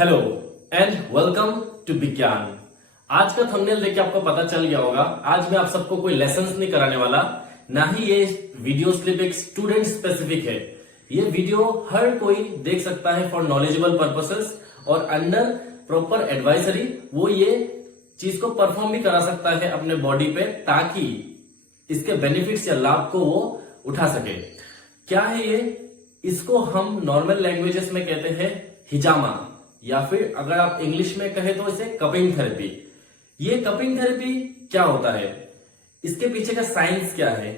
Hello and welcome to विज्ञान। आज का थंबनेल देख के आपको पता चल गया होगा, आज मैं आप सबको कोई लेसन्स नहीं कराने वाला, ना ही ये वीडियो क्लिप एक स्टूडेंट स्पेसिफिक है। ये वीडियो हर कोई देख सकता है फॉर नॉलेजेबल पर्पसेस और अंडर प्रॉपर एडवाइजरी वो ये चीज को परफॉर्म भी करा सकता है अपने बॉडी पे, ताकि इसके बेनिफिट्स या लाभ को वो उठा सके। क्या है ये? इसको हम नॉर्मल लैंग्वेजेस में कहते हैं हिजामा, या फिर अगर आप इंग्लिश में कहें तो इसे कपिंग थेरेपी। ये कपिंग थेरेपी क्या होता है, इसके पीछे का साइंस क्या है,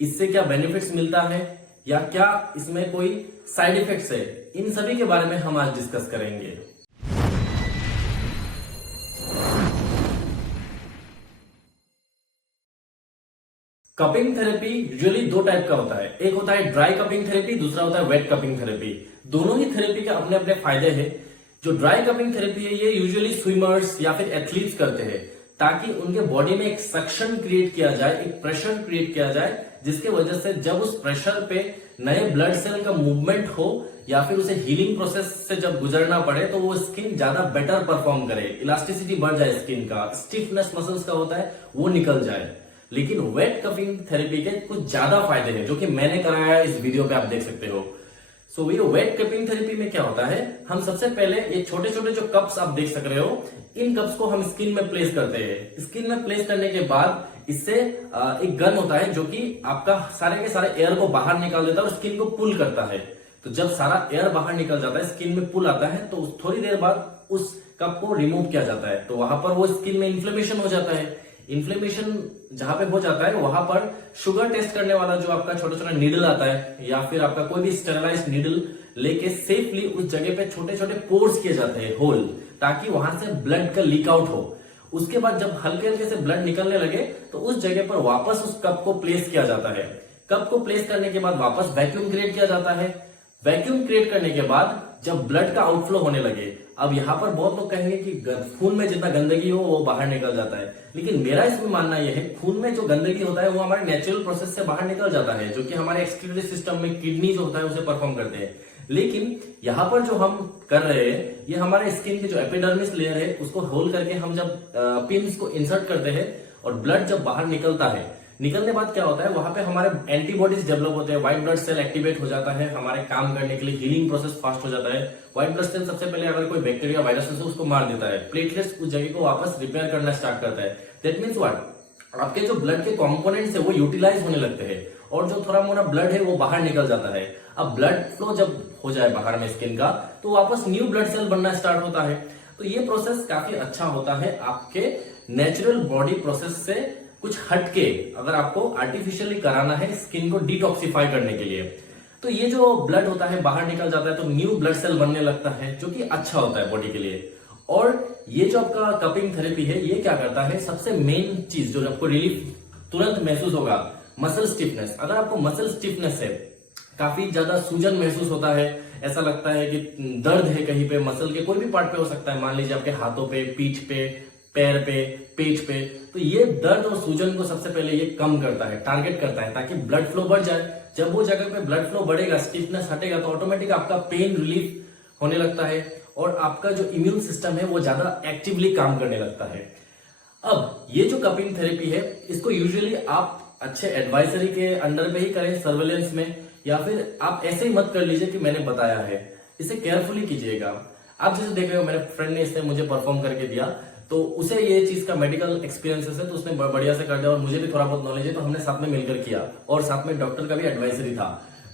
इससे क्या बेनिफिट्स मिलता है या क्या इसमें कोई साइड इफेक्ट्स है, इन सभी के बारे में हम आज डिस्कस करेंगे। कपिंग थेरेपी यूजुअली दो टाइप का होता है, एक होता है ड्राई कपिंग थेरेपी, दूसरा होता है वेट कपिंग थेरेपी। दोनों ही थेरेपी के अपने अपने फायदे हैं। जो ड्राई कपिंग थेरेपी है ये यूजुअली स्विमर्स या फिर एथलीट्स करते हैं, ताकि उनके बॉडी में एक सक्शन क्रिएट किया जाए, एक प्रेशर क्रिएट किया जाए, जिसके वजह से जब उस प्रेशर पे नए ब्लड सेल का मूवमेंट हो या फिर उसे हीलिंग प्रोसेस से जब गुजरना पड़े तो वो स्किन ज्यादा बेटर परफॉर्म करे, इलास्टिसिटी बढ़ जाए, स्किन का स्टिफनेस मसल्स का होता है वो निकल जाए। लेकिन वेट कपिंग थेरेपी के कुछ ज्यादा फायदे हैं जो कि मैंने कराया है, इस वीडियो पे आप देख सकते हो। सो ये वेट कपिंग थेरेपी में क्या होता है, हम सबसे पहले ये छोटे छोटे जो कप्स आप देख सक रहे हो, इन कप्स को हम स्किन में प्लेस करते हैं। स्किन में प्लेस करने के बाद इससे एक गन होता है जो कि आपका सारे के सारे एयर को बाहर निकाल देता है और स्किन को पुल करता है। तो जब सारा एयर बाहर निकल जाता है, स्किन में पुल आता है, तो थोड़ी देर बाद उस कप को रिमूव किया जाता है। तो वहां पर वो स्किन में इन्फ्लेमेशन हो जाता है। इन्फ्लेमेशन जहां पे हो जाता है वहां पर शुगर टेस्ट करने वाला जो आपका छोटा छोटा नीडल आता है, या फिर आपका कोई भी स्टेरलाइज्ड नीडल लेके सेफली उस जगह पे छोटे छोटे पोर्स किए जाते हैं, होल, ताकि वहां से ब्लड का लीक आउट हो। उसके बाद जब हल्के हल्के से ब्लड निकलने लगे तो उस जगह पर वापस उस कप को प्लेस किया जाता है। कप को प्लेस करने के बाद वापस वैक्यूम क्रिएट किया जाता है। वैक्यूम क्रिएट करने के बाद जब ब्लड का आउटफ्लो होने लगे, अब यहां पर बहुत लोग कहेंगे कि खून में जितना गंदगी हो वो बाहर निकल जाता है, लेकिन मेरा इसमें मानना यह है खून में जो गंदगी होता है वो हमारे नेचुरल प्रोसेस से बाहर निकल जाता है, जो कि हमारे एक्सक्रीटरी सिस्टम में किडनी जो होता है उसे परफॉर्म करते हैं। लेकिन यहाँ पर जो हम कर रहे हैं ये हमारे स्किन की जो एपिडर्मिस लेयर है उसको होल करके हम जब पिन्स को इंसर्ट करते हैं और ब्लड जब बाहर निकलता है, निकलने बाद क्या होता है वहां पे हमारे एंटीबॉडीज डेवलप होते हैं, व्हाइट ब्लड सेल एक्टिवेट हो जाता है हमारे काम करने के लिए, हीलिंग प्रोसेस फास्ट हो जाता है। व्हाइट ब्लड सेल सबसे पहले अगर कोई बैक्टीरिया वायरस है उसको मार देता है, प्लेटलेट्स उस जगह को वापस रिपेयर करना स्टार्ट करता है। दैट मीन्स व्हाट, आपके जो ब्लड के कॉम्पोनेंट्स है वो यूटिलाइज होने लगते हैं और जो थोड़ा मोड़ा ब्लड है वो बाहर निकल जाता है। अब ब्लड फ्लो जब हो जाए बाहर में स्किन का, तो वापस न्यू ब्लड सेल बनना स्टार्ट होता है। तो ये प्रोसेस काफी अच्छा होता है आपके नेचुरल बॉडी प्रोसेस से कुछ हटके, अगर आपको आर्टिफिशियली कराना है स्किन को डिटॉक्सिफाई करने के लिए। तो ये जो ब्लड होता है बाहर निकल जाता है तो न्यू ब्लड सेल बनने लगता है, जो कि अच्छा होता है बॉडी के लिए। और ये जो आपका कपिंग थेरेपी है ये क्या करता है, सबसे मेन चीज जो आपको रिलीफ तुरंत महसूस होगा, मसल स्टिफनेस। अगर आपको मसल स्टिफनेस है, काफी ज्यादा सूजन महसूस होता है, ऐसा लगता है कि दर्द है कहीं पे, मसल के कोई भी पार्ट पे हो सकता है, मान लीजिए आपके हाथों पे, पीठ पे, पैर पे, पेट पे, तो ये दर्द और सूजन को सबसे पहले ये कम करता है, टारगेट करता है, ताकि ब्लड फ्लो बढ़ जाए। जब वो जगह पे ब्लड फ्लो बढ़ेगा, स्टिफनेस हटेगा, तो ऑटोमेटिक आपका पेन रिलीफ होने लगता है और आपका जो इम्यून सिस्टम है वो ज्यादा एक्टिवली काम करने लगता है। अब ये जो कपिंग थेरेपी है इसको यूजुअली आप अच्छे एडवाइजरी के अंडर में ही करें, सर्वेलेंस में, या फिर आप ऐसे ही मत कर लीजिए कि मैंने बताया है, इसे केयरफुली कीजिएगा। आप जैसे देख रहे हो मेरे फ्रेंड ने इसे मुझे परफॉर्म करके दिया, तो उसे ये चीज का मेडिकल एक्सपीरियंसेस है तो उसने बढ़िया से कर दिया और मुझे भी थोड़ा बहुत नॉलेज है, तो हमने साथ में मिलकर किया और साथ में डॉक्टर का भी एडवाइजरी था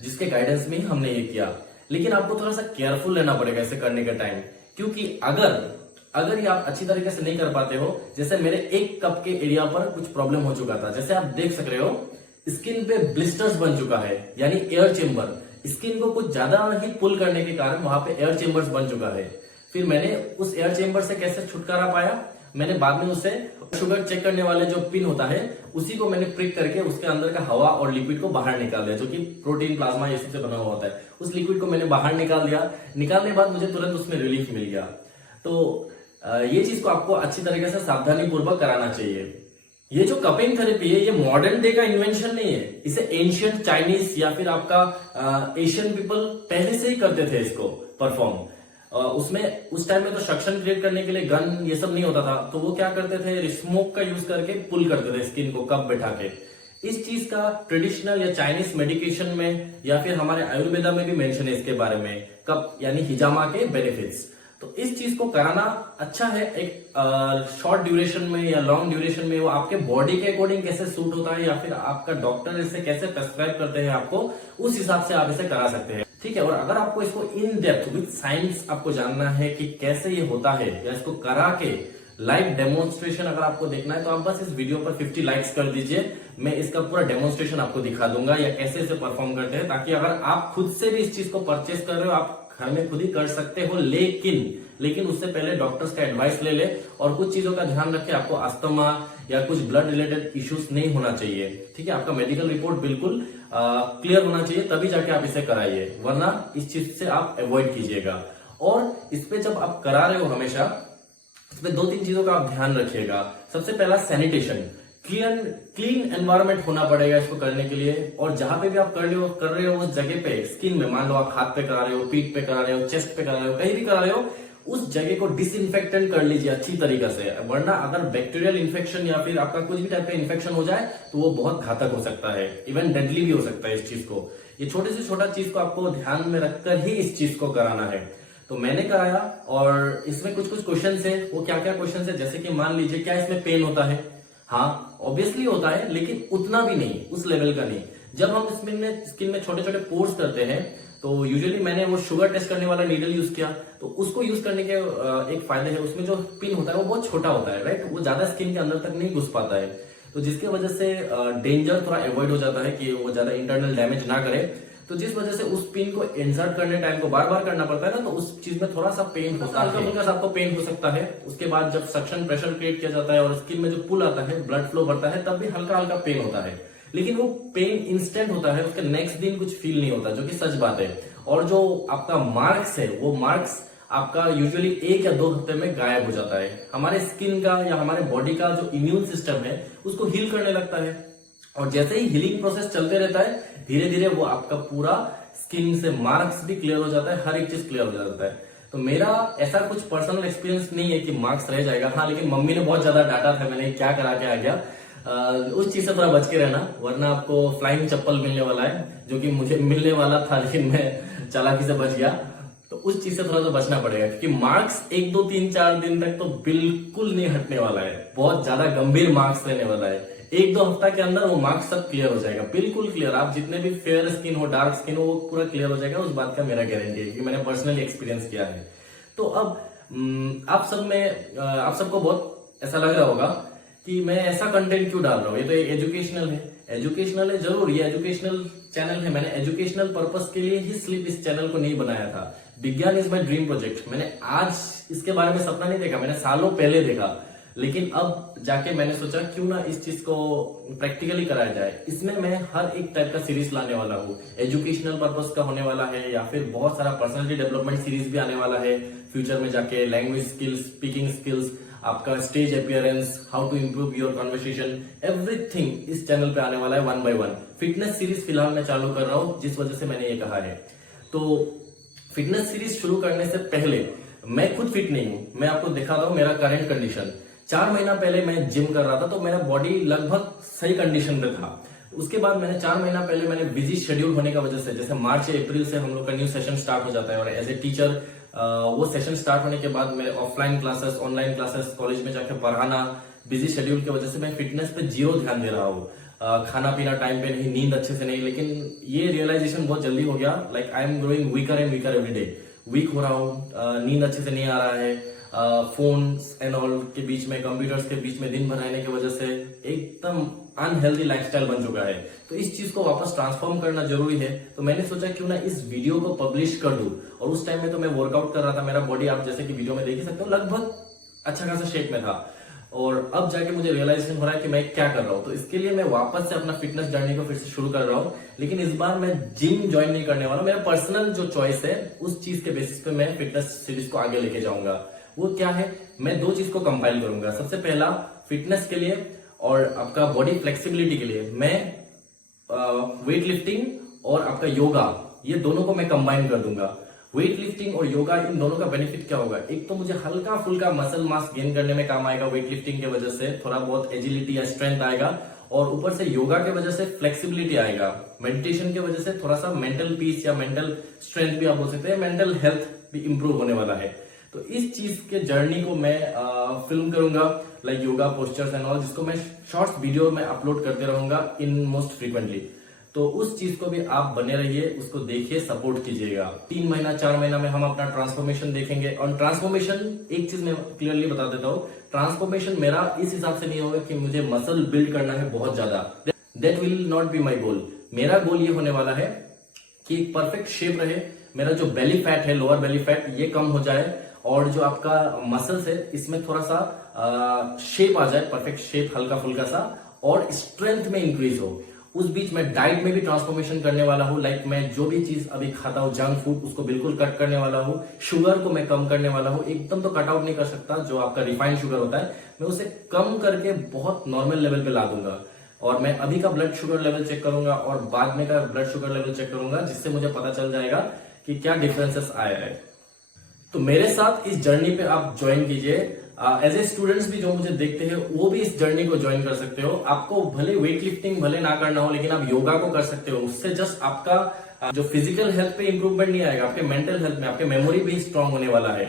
जिसके गाइडेंस में ही हमने ये किया। लेकिन आपको थोड़ा सा केयरफुल रहना पड़ेगा इसे करने के टाइम, क्योंकि अगर ये आप अच्छी तरीके से नहीं कर पाते हो, जैसे मेरे एक कप के एरिया पर कुछ प्रॉब्लम हो चुका था, जैसे आप देख सक रहे हो स्किन पे ब्लिस्टर्स बन चुका है, यानी एयर चेम्बर, स्किन को कुछ ज्यादा ही पुल करने के कारण वहां पे एयर चेम्बर्स बन चुका है। फिर मैंने उस एयर चेम्बर से कैसे छुटकारा पाया, मैंने बाद में उसे शुगर चेक करने वाले जो पिन होता है उसी को मैंने प्रिक करके उसके अंदर का हवा और लिक्विड को बाहर निकाल दिया, जो कि प्रोटीन, प्लाज्मा ये सब से बना हुआ होता है। उस लिक्विड को मैंने बाहर निकाल दिया, निकालने के बाद मुझे तुरंत उसमें रिलीफ मिल गया। तो ये चीज को आपको अच्छी तरीके से सावधानी पूर्वक कराना चाहिए। ये जो कपिंग थेरेपी है ये मॉडर्न डे का इन्वेंशन नहीं है, इसे एंशियंट चाइनीज या फिर आपका एशियन पीपल पहले से ही करते थे इसको परफॉर्म। उसमें उस टाइम में तो सक्शन क्रिएट करने के लिए गन ये सब नहीं होता था, तो वो क्या करते थे, स्मोक का यूज करके पुल करते थे स्किन को कप बैठा के। इस चीज का ट्रेडिशनल या चाइनीज मेडिकेशन में या फिर हमारे आयुर्वेदा में भी मेंशन है इसके बारे में, कप यानी हिजामा के बेनिफिट्स। तो इस चीज को कराना अच्छा है एक शॉर्ट ड्यूरेशन में या लॉन्ग ड्यूरेशन में, वो आपके बॉडी के अकॉर्डिंग कैसे सूट होता है या फिर आपका डॉक्टर इसे कैसे प्रेस्क्राइब करते हैं आपको, उस हिसाब से आप इसे करा सकते हैं, ठीक है। और अगर आपको इसको इन डेप्थ विद साइंस आपको जानना है कि कैसे ये होता है या इसको करा के लाइव डेमोन्स्ट्रेशन अगर आपको देखना है, तो आप बस इस वीडियो पर 50 लाइक्स कर दीजिए। मैं इसका पूरा डेमोन्स्ट्रेशन आपको दिखा दूंगा या कैसे इसे परफॉर्म करते हैं, ताकि अगर आप खुद से भी इस चीज को परचेस कर रहे हो, आप घर में खुद ही कर सकते हो, लेकिन उससे पहले डॉक्टर्स का एडवाइस ले ले और कुछ चीजों का ध्यान रखें। आपको अस्थमा या कुछ ब्लड रिलेटेड इश्यूज नहीं होना चाहिए, ठीक है। आपका मेडिकल रिपोर्ट बिल्कुल क्लियर होना चाहिए, तभी जाके आप इसे कराइए, वरना इस चीज से आप अवॉइड कीजिएगा। और इस पे जब आप करा रहे हो हमेशा इसमें 2-3 चीजों का आप ध्यान रखिएगा। सबसे पहला सैनिटेशन, क्लीन एनवायरनमेंट होना पड़ेगा इसको करने के लिए। और जहां पे भी आप कर रहे हो उस जगह पे, स्किन में, मान लो आप हाथ पे करा रहे हो, पीठ पे करा रहे हो, चेस्ट पे करा रहे हो, कहीं भी करा रहे हो, उस जगह को डिसइंफेक्टेंट कर लीजिए अच्छी तरीके से, वरना अगर बैक्टीरियल इन्फेक्शन या फिर आपका कुछ भी टाइप का इन्फेक्शन हो जाए तो वो बहुत घातक हो सकता है, इवन डेडली भी हो सकता है इस चीज को। ये छोटे से छोटा चीज को आपको ध्यान में रखकर ही इस चीज को कराना है। तो मैंने कराया और इसमें कुछ क्वेश्चन है। वो क्या क्या क्वेश्चन है, जैसे कि मान लीजिए क्या इसमें पेन होता है? हाँ ऑब्वियसली होता है, लेकिन उतना भी नहीं, उस लेवल का नहीं। जब हम स्किन में छोटे छोटे पोर्स करते हैं, तो यूजुअली मैंने वो शुगर टेस्ट करने वाला नीडल यूज किया, तो उसको यूज करने के एक फायदे है, उसमें जो पिन होता है वो बहुत छोटा होता है, राइट, वो ज्यादा स्किन के अंदर तक नहीं घुस पाता है, तो जिसकी वजह से डेंजर थोड़ा अवॉइड हो जाता है कि वो ज्यादा इंटरनल डैमेज ना करे। तो जिस वजह से उस पिन को इंसर्ट करने टाइम को बार बार करना पड़ता है ना, तो उस चीज में थोड़ा सा पेन होता है, हल्का आपको पेन हो सकता है। उसके बाद जब सक्शन प्रेशर क्रिएट किया जाता है और स्किन में जो पुल आता है, ब्लड फ्लो बढ़ता है, तब भी हल्का हल्का पेन होता है, लेकिन वो पेन इंस्टेंट होता है, उसके नेक्स्ट दिन कुछ फील नहीं होता, जो कि सच बात है। और जो आपका मार्क्स है, वो मार्क्स आपका यूजुअली 1 या 2 हफ्ते में गायब हो जाता है। हमारे स्किन का या हमारे बॉडी का जो इम्यून सिस्टम है उसको हील करने लगता है, और जैसे ही हीलिंग प्रोसेस चलते रहता है, धीरे धीरे वो आपका पूरा स्किन से मार्क्स भी क्लियर हो जाता है, हर एक चीज क्लियर हो जाता है। तो मेरा ऐसा कुछ पर्सनल एक्सपीरियंस नहीं है कि मार्क्स रह जाएगा, हाँ, लेकिन मम्मी ने बहुत ज्यादा डांटा था, मैंने क्या करा के आ गया। उस चीज से थोड़ा बच के रहना, वरना आपको फ्लाइंग चप्पल मिलने वाला है, जो कि मुझे मिलने वाला था, लेकिन मैं चालाकी से बच गया। तो उस चीज से थोड़ा सा बचना पड़ेगा, क्योंकि मार्क्स 1, 2, 3, 4 दिन तक तो बिल्कुल नहीं हटने वाला है, बहुत ज्यादा गंभीर मार्क्स रहने वाला है। 1-2 हफ्ता के अंदर वो मार्क्स सब क्लियर हो जाएगा, बिल्कुल क्लियर। आप जितने भी फेयर स्किन हो, डार्क स्किन हो, वो पूरा क्लियर हो जाएगा, उस बात का मेरा गारंटी है, क्योंकि मैंने पर्सनली एक्सपीरियंस किया है। तो अब आप सबको बहुत ऐसा लग रहा होगा कि मैं ऐसा कंटेंट क्यों डाल रहा हूँ, ये तो एजुकेशनल है जरूर, ये एजुकेशनल चैनल है, मैंने एजुकेशनल पर्पस के लिए ही सिर्फ इस चैनल को नहीं बनाया था। विज्ञान इज माई ड्रीम प्रोजेक्ट, मैंने आज इसके बारे में सपना नहीं देखा, मैंने सालों पहले देखा, लेकिन अब जाके मैंने सोचा क्यों ना इस चीज को प्रैक्टिकली कराया जाए। इसमें मैं हर एक टाइप का सीरीज लाने वाला हूँ, एजुकेशनल पर्पस का होने वाला है, या फिर बहुत सारा पर्सनालिटी डेवलपमेंट सीरीज भी आने वाला है फ्यूचर में जाके, लैंग्वेज स्किल्स, स्पीकिंग स्किल्स, आपका stage appearance, how to improve your conversation, everything इस चैनल पे आने वाला है 1 by 1। फिटनेस सीरीज फिलहाल मैं चालू कर रहा हूँ, जिस वजह से मैंने ये कहा है। तो फिटनेस सीरीज शुरू करने से पहले मैं खुद फिट नहीं हूँ, मैं आपको दिखाता हूँ मेरा करंट कंडीशन। 4 महीना पहले मैं जिम कर रहा था, तो मेरा बॉडी लगभग सही कंडीशन में था। उसके बाद मैंने 4 महीना पहले मैंने बिजी शेड्यूल होने का वजह से, जैसे मार्च या अप्रैल से हम लोग का न्यू सेशन स्टार्ट हो जाता है, और एज ए टीचर वो सेशन स्टार्ट होने के बाद मेरे offline classes, online classes, college में जाकर पढ़ाना, बिजी शेड्यूल की वजह से मैं फिटनेस पे 0 ध्यान दे रहा हूँ। खाना पीना टाइम पे नहीं, नींद अच्छे से नहीं, लेकिन ये रियलाइजेशन बहुत जल्दी हो गया, like I am growing weaker and weaker every day, weak हो रहा हूँ, नींद अच्छे से नहीं आ रहा है, फोन्स एंड ऑल के बीच में, कंप्यूटर्स के बीच में दिन भर रहने की वजह से एकदम अनहेल्दी लाइफस्टाइल बन चुका है। तो इस चीज को वापस ट्रांसफॉर्म करना जरूरी है, तो मैंने सोचा क्यों ना इस वीडियो को पब्लिश कर दूं। और उस टाइम में तो मैं वर्कआउट कर रहा था, मेरा बॉडी आप जैसे कि वीडियो में देख ही सकते हो लगभग अच्छा खासा शेप में था, और अब जाके मुझे रियलाइजेशन हो रहा है कि मैं क्या कर रहा हूँ। तो इसके लिए मैं वापस से अपना फिटनेस जर्नी को फिर से शुरू कर रहा हूँ, लेकिन इस बार मैं जिम ज्वाइन नहीं करने वाला। मेरा पर्सनल जो चॉइस है, उस चीज के बेसिस पे मैं फिटनेस सीरीज को आगे लेके जाऊंगा। वो क्या है, मैं 2 चीज को कंपाइल करूंगा। सबसे पहला, फिटनेस के लिए और आपका बॉडी फ्लेक्सिबिलिटी के लिए मैं वेट लिफ्टिंग और आपका योगा, ये दोनों को मैं कंबाइन कर दूंगा। वेट लिफ्टिंग और योगा इन दोनों का बेनिफिट क्या होगा? एक तो मुझे हल्का फुल्का मसल मास गेन करने में काम आएगा वेट लिफ्टिंग की वजह से, थोड़ा बहुत एजिलिटी या स्ट्रेंथ आएगा, और ऊपर से योगा के वजह से फ्लेक्सिबिलिटी आएगा, मेडिटेशन की वजह से थोड़ा सा मेंटल पीस या मेंटल स्ट्रेंथ भी आप बोल सकते हैं, मेंटल हेल्थ भी इंप्रूव होने वाला है। तो इस चीज के जर्नी को मैं फिल्म करूंगा, like yoga postures and all, जिसको मैं शॉर्ट्स वीडियो में अपलोड करते रहूंगा इन मोस्ट फ्रीक्वेंटली। तो उस चीज को भी आप बने रहिए, उसको देखिए, सपोर्ट कीजिएगा। 3 महीना 4 महीना में हम अपना ट्रांसफॉर्मेशन देखेंगे। और ट्रांसफॉर्मेशन, एक चीज मैं क्लियरली बता देता हूँ, ट्रांसफॉर्मेशन मेरा इस हिसाब से नहीं होगा कि मुझे मसल बिल्ड करना है बहुत ज्यादा, that will not be my goal. मेरा गोल ये होने वाला है कि एक परफेक्ट शेप रहे, मेरा जो बेली फैट है, लोअर बेली फैट, ये कम हो जाए, और जो आपका मसल्स है इसमें थोड़ा सा शेप आ जाए, परफेक्ट शेप, हल्का फुल्का सा, और स्ट्रेंथ में इंक्रीज हो। उस बीच में डाइट में भी ट्रांसफॉर्मेशन करने वाला हूँ, लाइक मैं जो भी चीज अभी खाता हूँ जंक फूड, उसको बिल्कुल कट करने वाला हूँ। शुगर को मैं कम करने वाला हूँ, एकदम तो कट आउट नहीं कर सकता, जो आपका रिफाइंड शुगर होता है मैं उसे कम करके बहुत नॉर्मल लेवल पे ला दूंगा। और मैं अभी का ब्लड शुगर लेवल चेक करूंगा और बाद में का ब्लड शुगर लेवल चेक करूंगा, जिससे मुझे पता चल जाएगा कि क्या डिफरेंसेस आया है। तो मेरे साथ इस जर्नी पे आप ज्वाइन कीजिए। एज ए स्टूडेंट्स भी जो मुझे देखते हैं वो भी इस जर्नी को ज्वाइन कर सकते हो। आपको भले वेट लिफ्टिंग भले ना करना हो, लेकिन आप योगा को कर सकते हो। उससे जस्ट आपका जो फिजिकल हेल्थ पे इंप्रूवमेंट नहीं आएगा, आपके मेंटल हेल्थ में, आपके मेमोरी भी स्ट्रांग होने वाला है।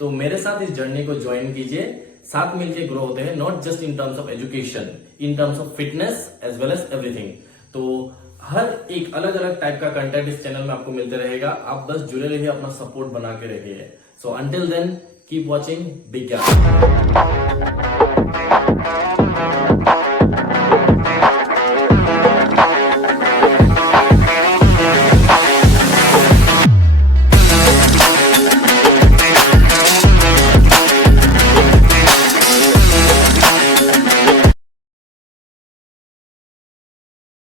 तो मेरे साथ इस जर्नी को ज्वाइन कीजिए, साथ मिलकर ग्रो होते हैं, not just in terms of education, in terms of fitness as well as everything. तो हर एक अलग अलग टाइप का कंटेंट इस चैनल में आपको मिलते रहेगा। आप बस जुड़े रहिए, अपना सपोर्ट बना के रहिए। So until then, keep watching big ज्ञान।